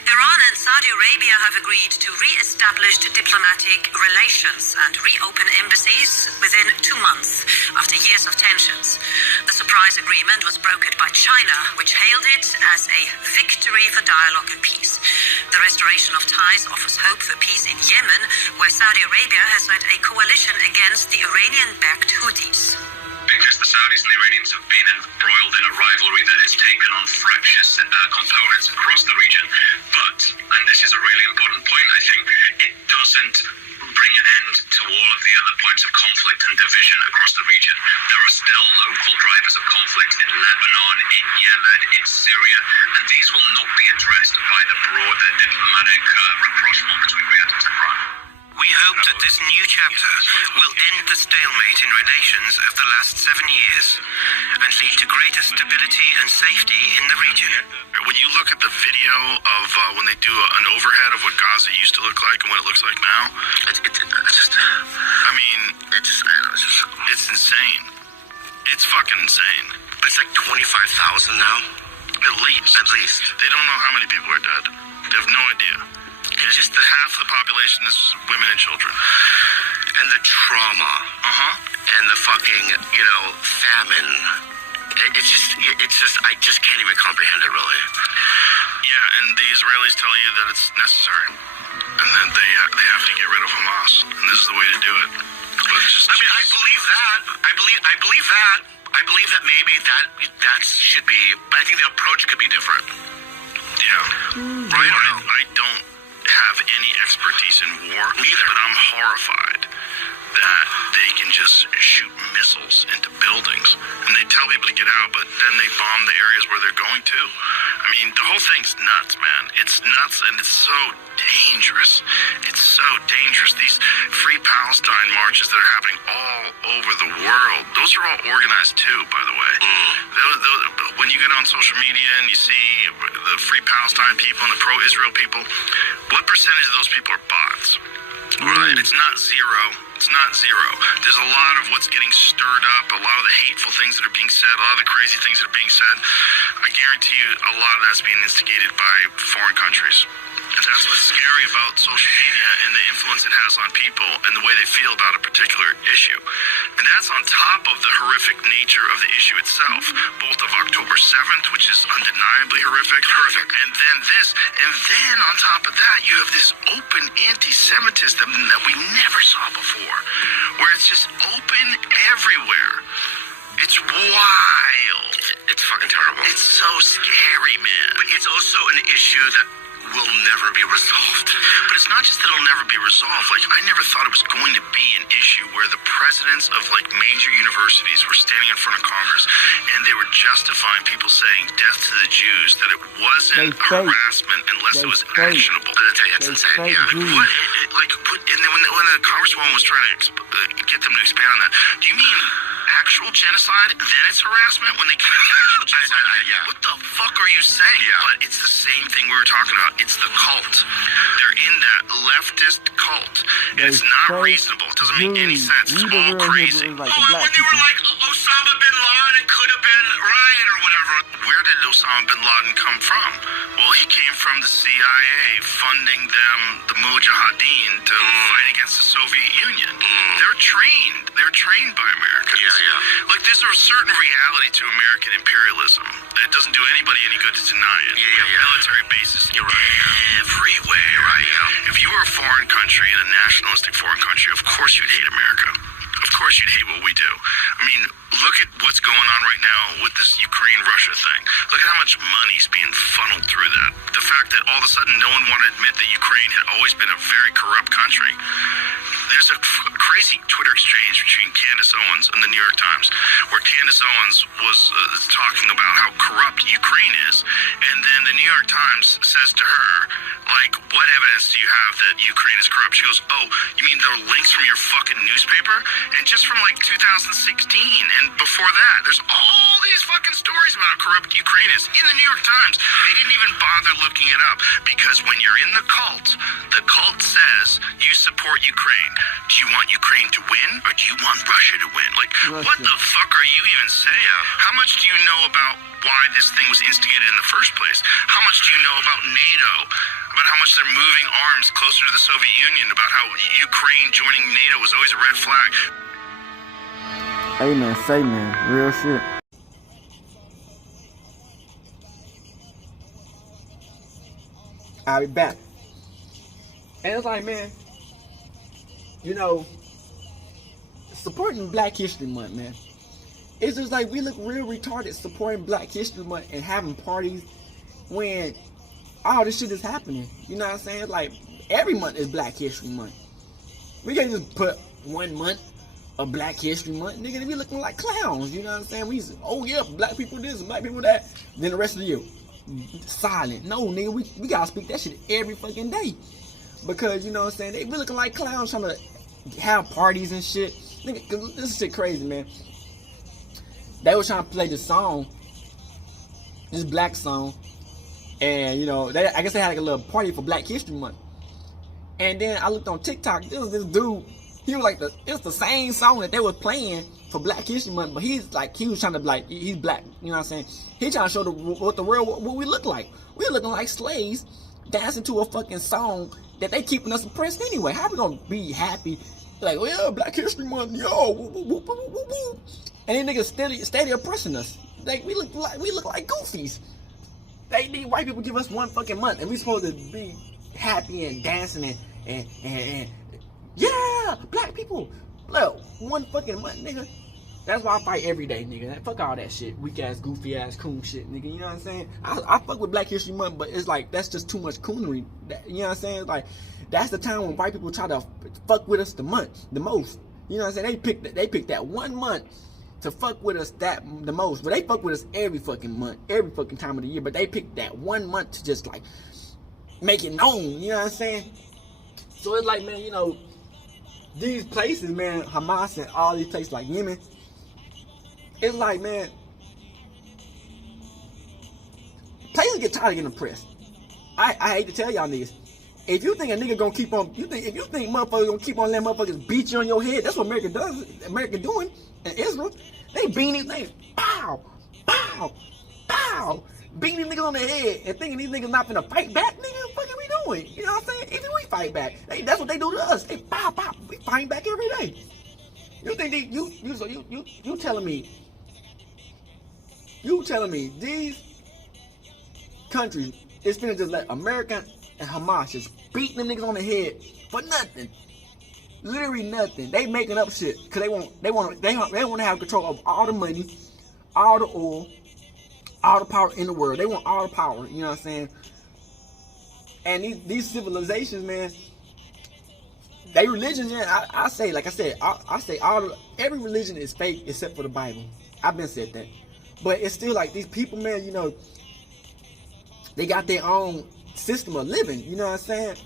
Iran and Saudi Arabia have agreed to re-establish diplomatic relations and reopen embassies within 2 months after years of tensions. The surprise agreement was brokered by China, which hailed it as a victory for dialogue and peace. The restoration of ties offers hope for peace in Yemen, where Saudi Arabia has led a coalition against the Iranian-backed Houthis. Because the Saudis and the Iranians have been embroiled in a rivalry that has taken on fractious components across the region. But, and this is a really important point, I think, it doesn't bring an end to all of the other points of conflict and division across the region. There are still local drivers of conflict in Lebanon, in Yemen, in Syria, and these will not be addressed by the broader diplomatic rapprochement between Riyadh and Tehran. We hope that this new chapter will end the stalemate in relations of the last 7 years and lead to greater stability and safety in the region. When you look at the video of when they do an overhead of what Gaza used to look like and what it looks like now, it's insane. It's fucking insane. It's like 25,000 now? At least. They don't know how many people are dead. They have no idea. And just half of the population is women and children. And the trauma. And the fucking, famine. It's just, I just can't even comprehend it, really. Yeah, and the Israelis tell you that it's necessary. And then they have to get rid of Hamas. And this is the way to do it. But just. I mean, I believe that. I believe that maybe that should be. But I think the approach could be different. Yeah. Right. I don't have any expertise in war either, but I'm horrified that they can just shoot missiles into buildings and they tell people to get out, but then they bomb the areas where they're going to. I mean, the whole thing's nuts, man. It's nuts, and it's so dangerous. It's so dangerous. These Free Palestine marches that are happening all over the world, those are all organized too, by the way. When you get on social media and you see the Free Palestine people and the pro-Israel people, what percentage of those people are bots? Right? It's not zero. It's not zero. There's a lot of what's getting stirred up, a lot of the hateful things that are being said, a lot of the crazy things that are being said. I guarantee you a lot of that's being instigated by foreign countries. And that's what's scary about social media and the influence it has on people and the way they feel about a particular issue. And that's on top of the horrific nature of the issue itself, both of October 7th, which is undeniably horrific, and then this. And then on top of that, you have this open anti-Semitism that we never saw before, where it's just open everywhere. It's wild. It's fucking terrible. It's so scary, man. But it's also an issue that will never be resolved. But it's not just that it'll never be resolved. Like, I never thought it was going to be an issue where the presidents of, like, major universities were standing in front of Congress and they were justifying people saying death to the Jews, that it wasn't harassment unless it was actionable. That's insane. Yeah. And then when the congresswoman was trying to get them to expand on that, do you mean actual genocide, then it's harassment when they commit actual genocide? Yeah. What the fuck are you saying? Yeah. But it's the same thing we were talking about. It's the cult. They're in that leftist cult. And it's not reasonable. It doesn't make any sense. It's all crazy. When they were like, Osama bin Laden could have been Ryan or whatever. Where did Osama bin Laden come from? Well, he came from the CIA, funding them, the Mujahideen, to fight against the Soviet Union. They're trained. They're trained by Americans. Yeah. Like, there's a certain reality to American imperialism. It doesn't do anybody any good to deny it. Yeah. Military bases everywhere. You're right. Yeah. If you were a foreign country and a nationalistic foreign country, of course you'd hate America. Of course you'd hate what we do. I mean, look at what's going on right now with this Ukraine-Russia thing. Look at how much money's being funneled through that. The fact that all of a sudden no one wanted to admit that Ukraine had always been a very corrupt country. There's a crazy Twitter exchange between Candace Owens and the New York Times, where Candace Owens was talking about how corrupt Ukraine is, and then the New York Times says to her, like, what evidence do you have that Ukraine is corrupt? She goes, oh, you mean there are links from your fucking newspaper? And just from like 2016 and before that, there's all these fucking stories about how corrupt Ukraine is in the New York Times. They didn't even bother looking it up, because when you're in the cult says you support Ukraine. Do you want Ukraine to win, or do you want Russia to win? Like, what the fuck are you even saying? How much do you know about why this thing was instigated in the first place? How much do you know about NATO? About how much they're moving arms closer to the Soviet Union? About how Ukraine joining NATO was always a red flag? Amen, say man, real shit. I'll be back. And it's like, man, you know, supporting Black History Month, man. It's just like we look real retarded supporting Black History Month and having parties when all this shit is happening. You know what I'm saying? Like, every month is Black History Month. We can't just put 1 month of Black History Month. Nigga, we looking like clowns. You know what I'm saying? We say, oh yeah, black people this, black people that. Then the rest of the year, silent. No, nigga, we gotta speak that shit every fucking day. Because, you know what I'm saying, they be looking like clowns trying to have parties and shit. Nigga, cause this shit crazy, man. They were trying to play this song, this black song, and, you know, I guess they had like a little party for Black History Month. And then I looked on TikTok, there was this dude, he was like, it's the same song that they were playing for Black History Month, but he was trying to, like, he's black, you know what I'm saying? He trying to show what we look like. We're looking like slaves dancing to a fucking song that they keeping us oppressed anyway. How we gonna be happy? Like, well, yeah, Black History Month, yo, woo, woo, woo, woo, woo, woo. And then niggas steady oppressing us. Like, we look like goofies. These white people give us 1 fucking month, and we supposed to be happy and dancing and yeah, black people. Look, one fucking month, nigga. That's why I fight every day, nigga. Fuck all that shit. Weak ass, goofy ass, coon shit, nigga. You know what I'm saying? I fuck with Black History Month, but it's like, that's just too much coonery. You know what I'm saying? Like, that's the time when white people try to fuck with us the most. You know what I'm saying? They picked that 1 month to fuck with us the most. But they fuck with us every fucking month, every fucking time of the year. But they picked that 1 month to just like make it known. You know what I'm saying? So it's like, man, you know, these places, man, Hamas and all these places like Yemen, it's like, man, players get tired of getting oppressed. I hate to tell y'all niggas. If you think a nigga gonna keep on, if you think motherfuckers gonna keep on letting motherfuckers beat you on your head, that's what America does. America doing in Israel. They beating these niggas, pow, pow, pow, beating these niggas on the head and thinking these niggas not finna fight back. Nigga, what the fuck are we doing? You know what I'm saying? Even we fight back. That's what they do to us. They pow, pow. We fight back every day. You think you telling me? You telling me these countries is finna just let America and Hamas just beating them niggas on the head for nothing? Literally nothing. They making up shit because they want to have control of all the money, all the oil, all the power in the world. They want all the power. You know what I'm saying? And these civilizations, man, they religions, man. I say, like I said, I say every religion is fake except for the Bible. I've been said that, but it's still like these people, man. You know, they got their own system of living. You know what I'm saying?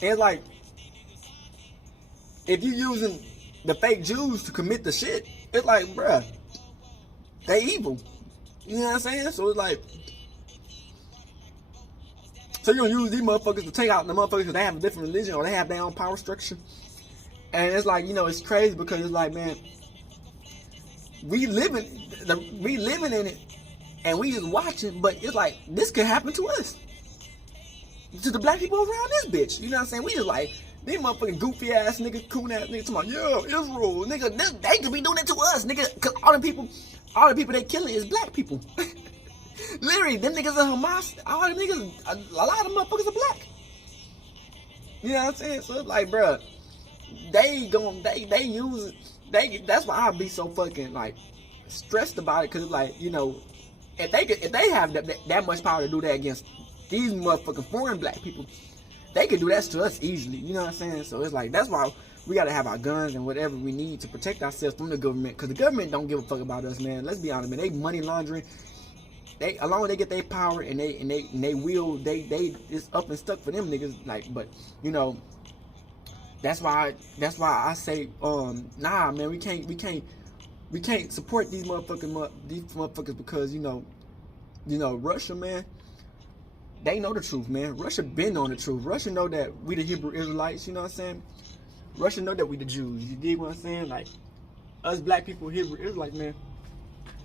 And it's like, if you using the fake Jews to commit the shit, it's like, bruh, they evil. You know what I'm saying? So it's like, so you're gonna use these motherfuckers to take out the motherfuckers because they have a different religion or they have their own power structure. And it's like, you know, it's crazy because it's like, man, we living in it and we just watching, but it's like, this could happen to us. To the black people around this bitch. You know what I'm saying? We just like, these motherfucking goofy ass niggas, coon ass niggas talking about, yeah, Israel, nigga, they could be doing it to us, nigga, cause all the people they killing is black people. Literally, them niggas are Hamas, all the niggas, a lot of motherfuckers are black. You know what I'm saying? So it's like, bruh, that's why I be so fucking like stressed about it, cause it's like, you know, if they have that much power to do that against these motherfucking foreign black people, they could do that to us easily. You know what I'm saying? So it's like, that's why we gotta have our guns and whatever we need to protect ourselves from the government, because the government don't give a fuck about us, man. Let's be honest, man. They money laundering. As long as they get their power and they will, it's up and stuck for them niggas. Like, but you know, that's why I say, nah, man, we can't support these motherfuckers because you know Russia, man. They know the truth, man. Russia been on the truth. Russia know that we the Hebrew Israelites, you know what I'm saying? Russia know that we the Jews. You dig what I'm saying? Like, us black people, Hebrew Israelites, man.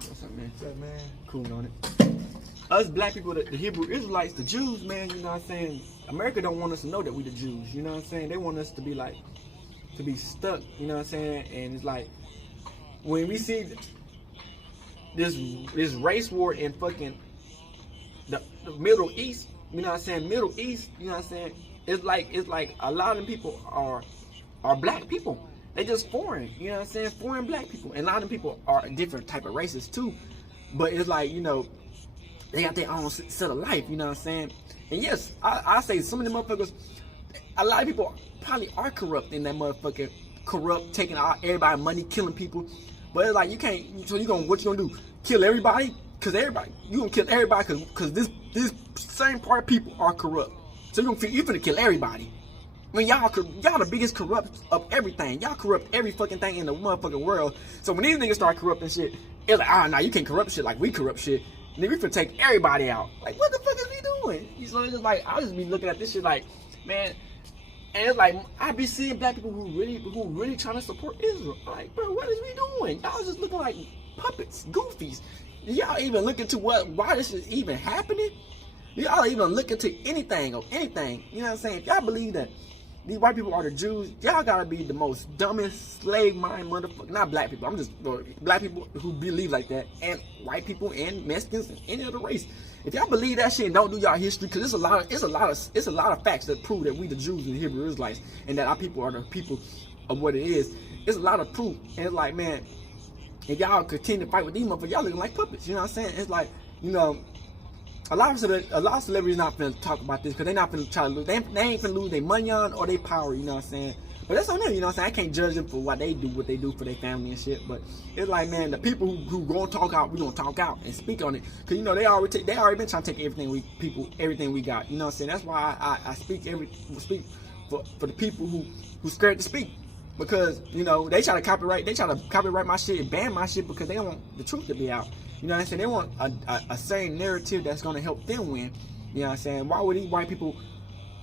What's up, man? What's up, man? Cool on it. Us black people, the Hebrew Israelites, the Jews, man, you know what I'm saying? America don't want us to know that we the Jews, you know what I'm saying? They want us to be like, to be stuck, you know what I'm saying? And it's like, when we see this race war in fucking the Middle East, you know what I'm saying? Middle East, you know what I'm saying? It's like a lot of people are black people. They just foreign, you know what I'm saying? Foreign black people. And a lot of people are different type of races too. But it's like, you know, they got their own set of life, you know what I'm saying? And yes, I say some of the motherfuckers, a lot of people probably are corrupt in that motherfucking corrupt, taking everybody money, killing people. But it's like, you can't, so what you gonna do? Kill everybody? Cause you gonna kill everybody cause this same part of people are corrupt. So you finna kill everybody. I mean, y'all the biggest corrupt of everything. Y'all corrupt every fucking thing in the motherfucking world. So when these niggas start corrupting shit, it's like, nah, you can't corrupt shit like we corrupt shit. Nigga, we finna take everybody out. Like, what the fuck is we doing? So it's just like, I'll just be looking at this shit like, man, and it's like, I be seeing black people who really trying to support Israel. I'm like, bro, what is we doing? Y'all just looking like puppets, goofies. Y'all even look into why this is even happening? Y'all even look into anything or anything. You know what I'm saying? If y'all believe that these white people are the Jews, y'all gotta be the most dumbest slave mind motherfucker. Not black people. I'm just black people who believe like that, and white people and Mexicans and any other race. If y'all believe that shit and don't do y'all history, because it's a lot of facts that prove that we the Jews and the Hebrew Israelites, and that our people are the people of what it is. It's a lot of proof. And it's like, man, if y'all continue to fight with these motherfuckers, y'all looking like puppets. You know what I'm saying? It's like, you know, a lot of celebrities not finna talk about this because they not finna try to lose. They ain't finna lose their money on or their power. You know what I'm saying? But that's on them. You know what I'm saying? I can't judge them for what they do for their family and shit. But it's like, man, the people who gonna talk out, we gonna talk out and speak on it. Cause you know they already been trying to take everything we got. You know what I'm saying? That's why I speak for the people who scared to speak. Because, you know, they try to copyright my shit and ban my shit because they don't want the truth to be out. You know what I'm saying? They want a certain narrative that's gonna help them win. You know what I'm saying? Why would these white people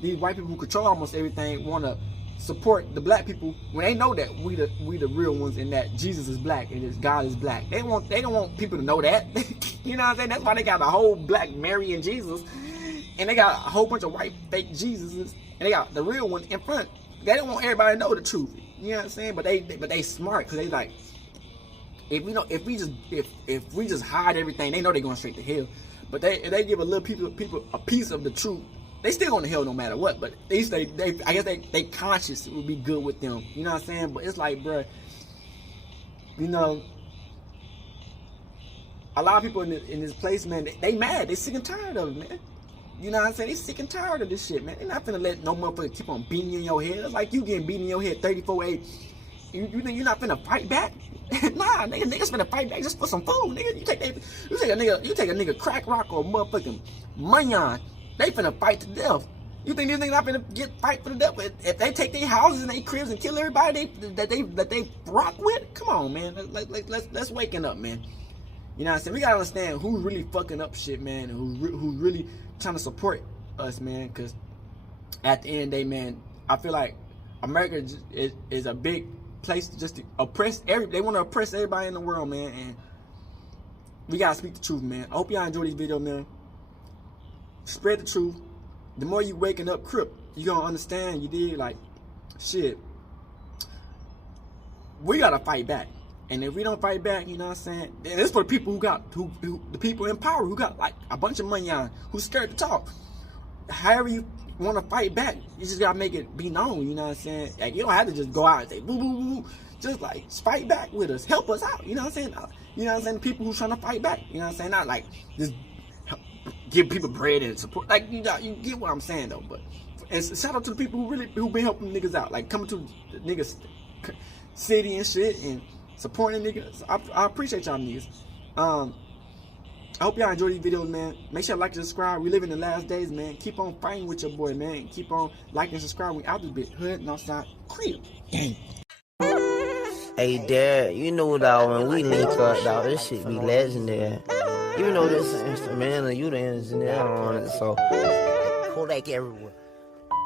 who control almost everything wanna support the black people when they know that we the real ones and that Jesus is black and that God is black? They don't want people to know that. You know what I'm saying? That's why they got a whole black Mary and Jesus, and they got a whole bunch of white fake Jesuses, and they got the real ones in front. They don't want everybody to know the truth. You know what I'm saying? But they smart because they like, if we just hide everything, they know they're going straight to hell. But if they give a little people a piece of the truth, they still going to hell no matter what. But at least I guess they conscience would be good with them. You know what I'm saying? But it's like, bruh, you know, a lot of people in this place, man, they mad. They sick and tired of it, man. You know what I'm saying? They sick and tired of this shit, man. They're not finna let no motherfucker keep on beating you in your head. It's like you getting beaten in your head 34-8. You think you're not finna fight back? Nah, niggas finna fight back just for some food, nigga. You take a nigga crack rock or motherfucking Munyon. They finna fight to death. You think these niggas not finna fight for the death? If they take their houses and their cribs and kill everybody that they rock with? Come on, man. Let's waken up, man. You know what I'm saying? We gotta understand who's really fucking up shit, man, and who's really trying to support us, man. Because at the end of the day, man, I feel like America is a big place just to oppress they want to oppress everybody in the world, man. And we gotta speak the truth, man. I hope y'all enjoy this video, man. Spread the truth. The more you waking up, Crip, you gonna understand. You did, like, shit. We gotta fight back. And if we don't fight back, you know what I'm saying? And it's for the people the people in power who got like a bunch of money on, who's scared to talk. However you want to fight back, you just gotta make it be known. You know what I'm saying? Like, you don't have to just go out and say boo boo boo. Just like fight back with us, help us out. You know what I'm saying? You know what I'm saying? People who's trying to fight back. You know what I'm saying? Not like just give people bread and support. Like, you get what I'm saying though. But and shout out to the people who been helping niggas out, like coming to the niggas city and shit and supporting niggas. I appreciate y'all niggas. I hope y'all enjoy these videos, man. Make sure to like and subscribe. We live in the last days, man. Keep on fighting with your boy, man. Keep on liking and subscribing. We out this bitch. Hood, Northside, Crib. Gang. Hey, Dad, you know, dog, when we link up, dog, this shit be legendary. You know this instrumental, you the engineer on it, so Kodak everywhere.